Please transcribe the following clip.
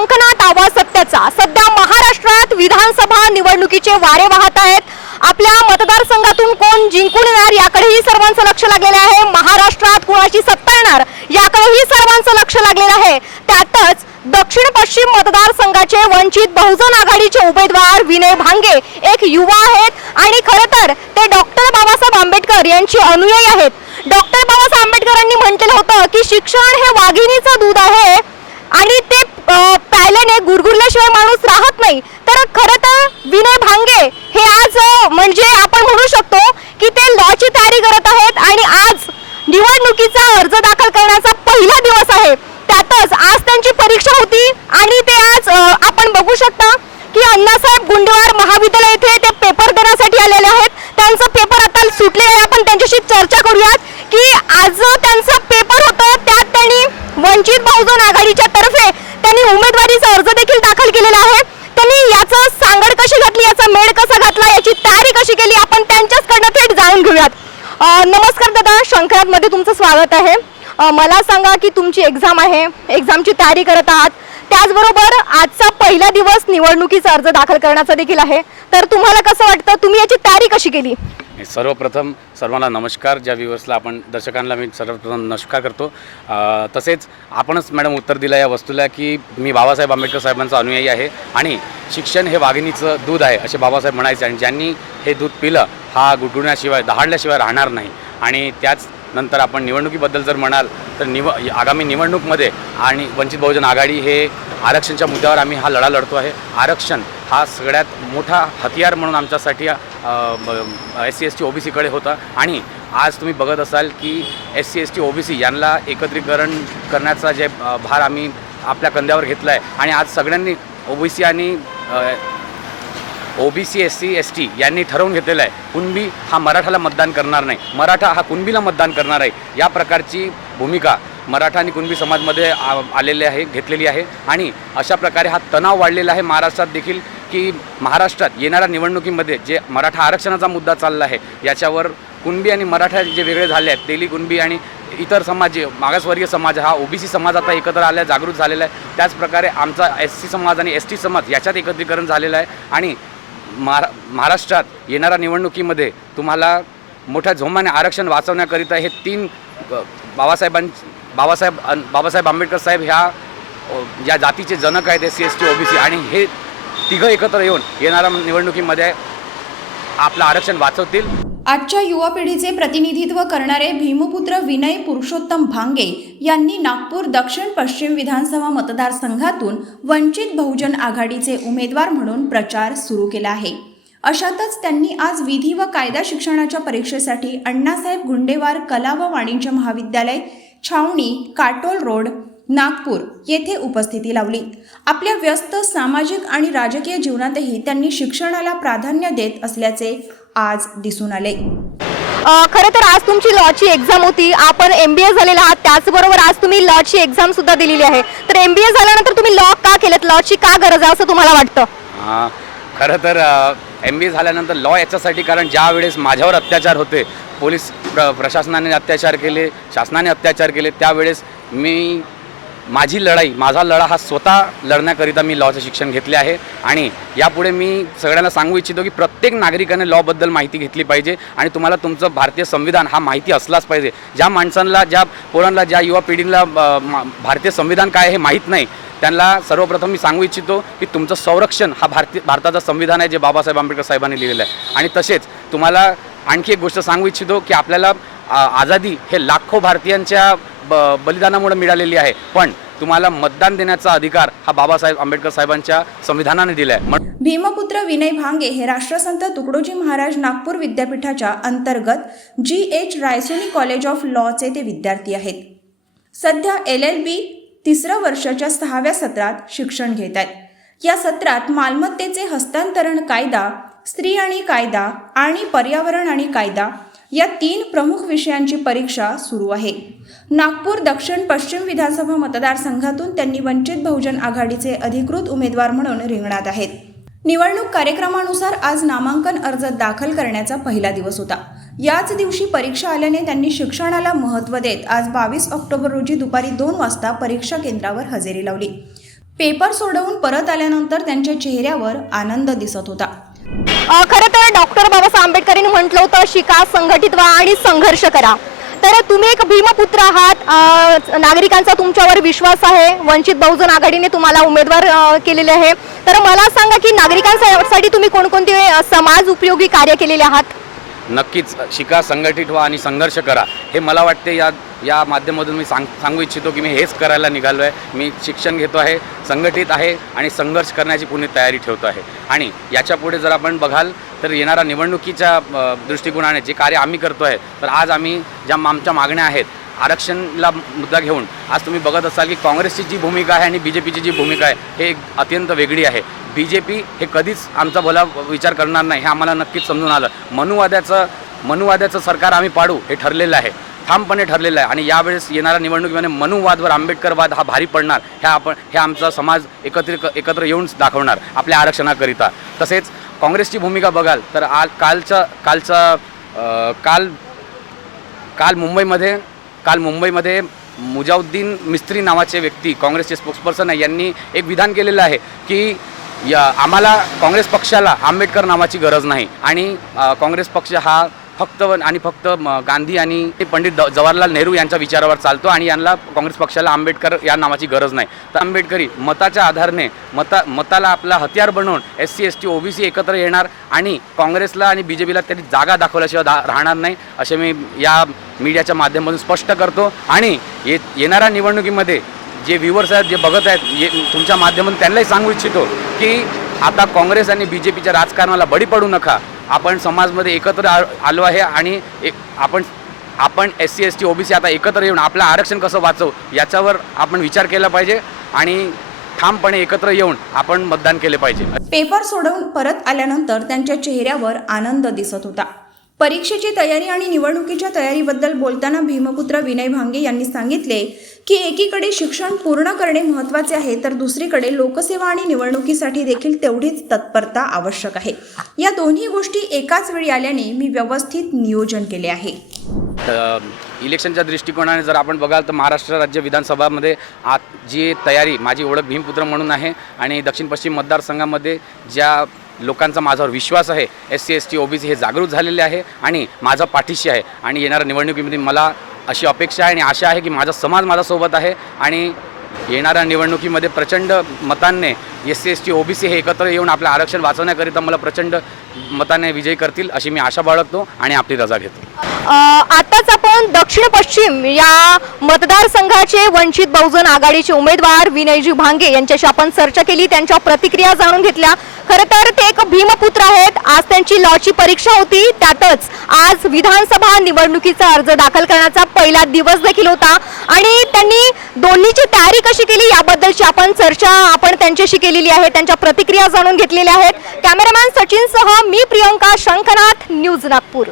खणखणाट आवाज सत्याचा। सध्या महाराष्ट्रात विधानसभा निवडणुकीचे वारे वाहत आहेत। आपल्या मतदारसंघातून कोण जिंकून येणार याकडेही सर्वांचं लक्ष लागलेलं आहे। महाराष्ट्रात कोणाची सत्ता येणार याकडेही सर्वांचं लक्ष लागलेलं आहे। त्यातच दक्षिण पश्चिम मतदारसंघाचे वंचित बहुजन आघाडीचे उमेदवार विनय भांगे एक युवा आहेत आणि खरं तर ते डॉक्टर बाबासाहेब आंबेडकर यांचे अनुयायी आहेत। डॉक्टर बाबासाहेब आंबेडकरांनी म्हटलेलं होतं की शिक्षण हे वाघिणीचं दूध आहे आणि ते प्यायल्याने गुरगुरल्याशिवाय माणूस राहत नाही। तर खरं तर विनय भांगे हे आज म्हणजे आपण म्हणू शकतो की ते लॉची तयारी करत आहेत आणि आज निवडणुकीचा अर्ज दाखल करण्याचा पहिला दिवस आहे। त्यातच आज त्यांची परीक्षा होती आणि ते आज आपण बघू शकता की अण्णासाहेब गुंडेवार महाविद्यालय येथे ते पेपर देण्यासाठी आलेले आहेत। त्यांचा पेपर आता सुटले आहे। आपण त्यांच्याशी चर्चा करूयात की आज त्यांचा पेपर होता, त्यात त्यांनी वंचित बहुजन आघाडीच्या तर्फे त्यांनी उमेदवारीचा अर्ज देखील दाखल केलेला आहे। त्यांनी याचं सांगड कशी घातली, याचा मेळ कसा घातला, याची तयारी कशी केली, आपण त्यांच्याकडनं थेट जाणून घेऊयात। नमस्कार दादा, शंखनाथमध्ये तुमचं स्वागत आहे। मला सांगा की तुमची एक्झाम आहे, एक्झामची तयारी करत आहात, त्याचबरोबर आजचा पहिला दिवस निवडणुकीचा अर्ज दाखल करण्याचा देखील आहे। तर तुम्हाला कसं वाटतं, तुम्ही याची तयारी कशी केली? सर्वप्रथम सर्वांना नमस्कार। ज्या व्ह्यूअर्सला आपण दर्शकांना मी सर्वप्रथम नमस्कार करतो। तसेच आपणच मॅडम उत्तर दिलं या वस्तूला की मी बाबासाहेब आंबेडकर साहेबांचा अनुयायी आहे आणि शिक्षण हे वाघिणीचं दूध आहे असे बाबासाहेब म्हणायचे आणि ज्यांनी हे दूध पिलं हा गुटगुण्याशिवाय दहाडल्याशिवाय राहणार नाही। आणि त्याच नंतर आपण निवडणुकीबद्दल जर म्हणाल तर आगामी निवडणूकमध्ये आणि वंचित बहुजन आघाडी हे आरक्षणच्या मुद्द्यावर आम्ही हा लढा लढतो आहे। आरक्षण हा सगळ्यात मोठा हतियार म्हणून आमच्यासाठी SC ST OBC कडे होता आणि आज तुम्ही बघत असाल की SC ST OBC यांना एकत्रीकरण करण्याचा जे भार आम्ही आपल्या कंद्यावर घेतला आहे आणि आज सगळ्यांनी OBC आणि OBC SC ST यांनी ठरवून घेतलेलं आहे कुणबी हा मराठाला मतदान करणार नाही, मराठा हा कुणबीला मतदान करणार आहे। या प्रकारची भूमिका मराठा आणि कुणबी समाजमध्ये आलेले आहे, घेतलेली आहे आणि अशा प्रकारे हा तणाव वाढलेला आहे महाराष्ट्रात देखील की महाराष्ट्रात येणाऱ्या निवडणुकीमध्ये जे मराठा आरक्षणाचा मुद्दा चालला आहे याच्यावर कुणबी आणि मराठा जे वेगळे झाले आहेत, तेली कुणबी आणि इतर समाज जे मागासवर्गीय समाज हा OBC समाज आता एकत्र आला आहे, जागृत झालेला आहे। त्याचप्रकारे आमचा SC समाज आणि ST समाज याच्यात एकत्रीकरण झालेलं आहे आणि महाराष्ट्रात येणाऱ्या निवडणुकीमध्ये तुम्हाला मोठ्या झोमाने आरक्षण वाचवण्याकरिता हे तीन बाबासाहेब आंबेडकर साहेब ह्या ज्या जातीचे जनक आहेत SC ST OBC आणि हे तिघं एकत्र येऊन येणाऱ्या निवडणुकीमध्ये आपलं आरक्षण वाचवतील। आजच्या युवा पिढीचे प्रतिनिधित्व करणारे भीमपुत्र विनय पुरुषोत्तम भांगे यांनी नागपूर दक्षिण पश्चिम विधानसभा मतदारसंघातून वंचित बहुजन आघाडीचे उमेदवार म्हणून प्रचार सुरू केला आहे। अशातच त्यांनी आज विधी व कायदा शिक्षणाच्या परीक्षेसाठी अण्णासाहेब गुंडेवार कला व वाणिज्य महाविद्यालय, छावणी, काटोल रोड, नागपूर येथे उपस्थिती लावली। आपल्या व्यस्त सामाजिक आणि राजकीय जीवनातही त्यांनी शिक्षणाला प्राधान्य देत असल्याचे आज दिसून आले। खरं तर आज तुमची लॉची एक्झाम होती, आपण MBA झालेला आहात, त्याचबरोबर आज तुम्ही लॉची एक्झाम सुद्धा दिलेली आहे। तर MBA झाल्यानंतर तुम्ही लॉ का केलं, लॉची का गरज आहे असं तुम्हाला वाटतं? खरं तर MBA झाल्यानंतर लॉ याच्यासाठी कारण ज्या वेळेस माझ्यावर अत्याचार होते, पोलीस प्रशासनाने अत्याचार केले, शासनाने अत्याचार केले, त्यावेळेस माझा लढा हा स्वतः लढण्याकरिता मी लॉचं शिक्षण घेतले आहे आणि यापुढे मी सगळ्यांना सांगू इच्छितो की प्रत्येक नागरिकाने लॉबद्दल माहिती घेतली पाहिजे आणि तुम्हाला तुमचं भारतीय संविधान हा माहिती असलाच पाहिजे। ज्या माणसांना, ज्या पोरांना, ज्या युवा पिढीला भारतीय संविधान काय हे माहीत नाही त्यांना सर्वप्रथम मी सांगू इच्छितो की तुमचं संरक्षण हा भारताचं संविधान आहे जे बाबासाहेब आंबेडकर साहेबांनी लिहिलेलं आहे। आणि तसेच तुम्हाला आणखी एक गोष्ट सांगू इच्छितो की आपल्याला आझादी हे लाखो भारतीयांच्या बलिदानामुळे मिळालेली आहे, पण तुम्हाला मतदान देण्याचा अधिकार हा बाबासाहेब आंबेडकर साहेबांच्या संविधानाने दिला आहे। भीमपुत्र विनय भांगे हे राष्ट्रसंत तुकडोजी महाराज नागपूर विद्यापीठाच्या अंतर्गत GH रायसोनी कॉलेज ऑफ लॉचे ते विद्यार्थी आहेत। सध्या LLB 3ऱ्या वर्षाच्या 6व्या सत्रात शिक्षण घेत आहेत। या सत्रात मालमत्तेचे हस्तांतरण कायदा, स्त्री आणि कायदा आणि पर्यावरण आणि कायदा या 3 प्रमुख विषयांची परीक्षा सुरू आहे। नागपूर दक्षिण पश्चिम विधानसभा मतदारसंघातून त्यांनी वंचित बहुजन आघाडीचे अधिकृत उमेदवार म्हणून रिंगणात आहेत। निवडणूक कार्यक्रमानुसार आज नामांकन अर्ज दाखल करण्याचा पहिला दिवस होता। याच दिवशी परीक्षा आल्याने त्यांनी शिक्षणाला महत्त्व देत आज 22 ऑक्टोबर रोजी दुपारी 2 वाजता परीक्षा केंद्रावर हजेरी लावली। पेपर सोडवून परत आल्यानंतर त्यांच्या चेहऱ्यावर आनंद दिसत होता. खरं तर डॉक्टर बाबासाहेब आंबेडकरांनी म्हटलं होतं शिका, संघटित व्हा आणि संघर्ष करा. तर तुम्ही एक भीमपुत्र आहात. नागरिकांचा तुमच्यावर विश्वास आहे. वंचित बहुजन आघाडीने तुम्हाला उमेदवार केलेले आहे. तर मला सांगा की नागरिकांसाठी तुम्ही कोणकोणते समाज उपयोगी कार्य केलेले आहात? नक्कीच शिका, संघटित व्हा आणि संघर्ष करा. हे मला वाटते या माध्यमातून मी सांगू इच्छितो की मी हेच करायला निघालो आहे. मी शिक्षण घेतो आहे, संघटित आहे आणि संघर्ष करण्याची पूर्ण तयारी ठेवतो आहे. आणि याच्यापुढे जर आपण बघाल तर येणाऱ्या निवडणुकीच्या दृष्टिकोनाने जे कार्य आम्ही करतो आहे, तर आज आम्ही ज्या आमच्या मागण्या आहेत आरक्षणला मुद्दा घेऊन आज तुम्ही बघत असाल की काँग्रेसची जी भूमिका आहे आणि BJPची जी भूमिका आहे हे अत्यंत वेगळी आहे. BJP हे कधीच आमचा भला विचार करणार नाही हे आम्हाला नक्कीच समजून आलं. मनुवाद्याचं सरकार आम्ही पाडू हे ठरलेलं आहे, ठामपणे ठरलेलं आहे. आणि यावेळेस येणाऱ्या निवडणुकीमध्ये मनुवादवर आंबेडकरवाद हा भारी पडणार हे आमचा समाज एकत्र येऊन दाखवणार आपल्या आरक्षणाकरिता. तसेच काँग्रेसची भूमिका बघाल तर काल मुंबईमध्ये मुजाउद्दीन मिस्त्री नावाचे व्यक्ती काँग्रेसचे स्पोक्सपर्सन आहे, यांनी एक विधान केलेलं आहे की आम्हाला काँग्रेस पक्षाला आंबेडकर नावाची गरज नाही आणि काँग्रेस पक्ष हा फक्त गांधी आणि पंडित जवाहरलाल नेहरू यांच्या विचारावर चालतो आणि यांना काँग्रेस पक्षाला आंबेडकर या नावाची गरज नाही. तर आंबेडकरी मताच्या आधाराने मताला आपला हत्यार बनवून SC ST OBC एकत्र येणार आणि काँग्रेसला आणि BJPला त्यांनी जागा दाखवल्याशिवाय राहणार नाही असे मी या मीडियाच्या माध्यमातून स्पष्ट करतो. आणि येणाऱ्या निवडणुकीमध्ये जे व्ह्युअर्स आहेत, जे बघत आहेत, तुमच्या माध्यमातून त्यांनाही सांगू इच्छितो की आता काँग्रेस आणि BJPच्या राजकारणाला बळी पडू नका. आपण समाजमध्ये एकत्र आलो आहे आणि आपण SC ST OBC आता एकत्र येऊन आपलं आरक्षण कसं वाचवू याच्यावर आपण विचार केला पाहिजे आणि ठामपणे एकत्र येऊन आपण मतदान केले पाहिजे. पेपर सोडवून परत आल्यानंतर त्यांच्या चेहऱ्यावर आनंद दिसत होता. परीक्षेची तयारी आणि निवडणुकीच्या तयारीबद्दल बोलताना भीमपुत्र विनय भांगे यांनी सांगितले की एकीकडे शिक्षण पूर्ण करणे महत्त्वाचे आहे, तर दुसरीकडे लोकसेवा आणि निवडणुकीसाठी देखील तेवढीच तत्परता आवश्यक आहे. या दोन्ही गोष्टी एकाच वेळी आल्याने मी व्यवस्थित नियोजन केले आहे. इलेक्शनच्या दृष्टिकोनाने जर आपण बघाल तर महाराष्ट्र राज्य विधानसभामध्ये जी तयारी, माझी ओळख भीमपुत्र म्हणून आहे आणि दक्षिण पश्चिम मतदारसंघामध्ये ज्या लोकांचा माझ्यावर विश्वास आहे, SC ST OBC हे जागृत झालेले आहे आणि माझा पाठीशी आहे. आणि येणाऱ्या निवडणुकीमध्ये मला अशी अपेक्षा आहे आणि आशा आहे की माझा समाज माझ्यासोबत आहे आणि येणाऱ्या निवडणुकीमध्ये प्रचंड मतांनी SC ST OBC हे एकत्र येऊन आपलं आरक्षण वाचवण्याकरिता मला प्रचंड मताने विजयी करतील अशी मी आशा बाळगतो आणि आपली रजा घेतो. आताच आपण दक्षिण पश्चिम या मतदारसंघाचे वंचित बहुजन आघाडीचे उमेदवार विनयजी भांगे यांच्याशी आपण चर्चा केली, त्यांच्या प्रतिक्रिया जाणून घेतल्या. खरं तर ते एक भीमपुत्र आहेत. आज त्यांची लॉची परीक्षा होती, त्यातच आज विधानसभा निवडणुकीचा अर्ज दाखल करण्याचा पहिला दिवस देखील होता आणि त्यांनी दोन्हीची तयारी कशी केली याबद्दलची आपण चर्चा त्यांच्याशी केलेली आहे. त्यांच्या प्रतिक्रिया जाणून घेतलेल्या आहेत. कॅमेरामॅन सचिन सह मी प्रियंका शंखनाथ, न्यूज नागपूर.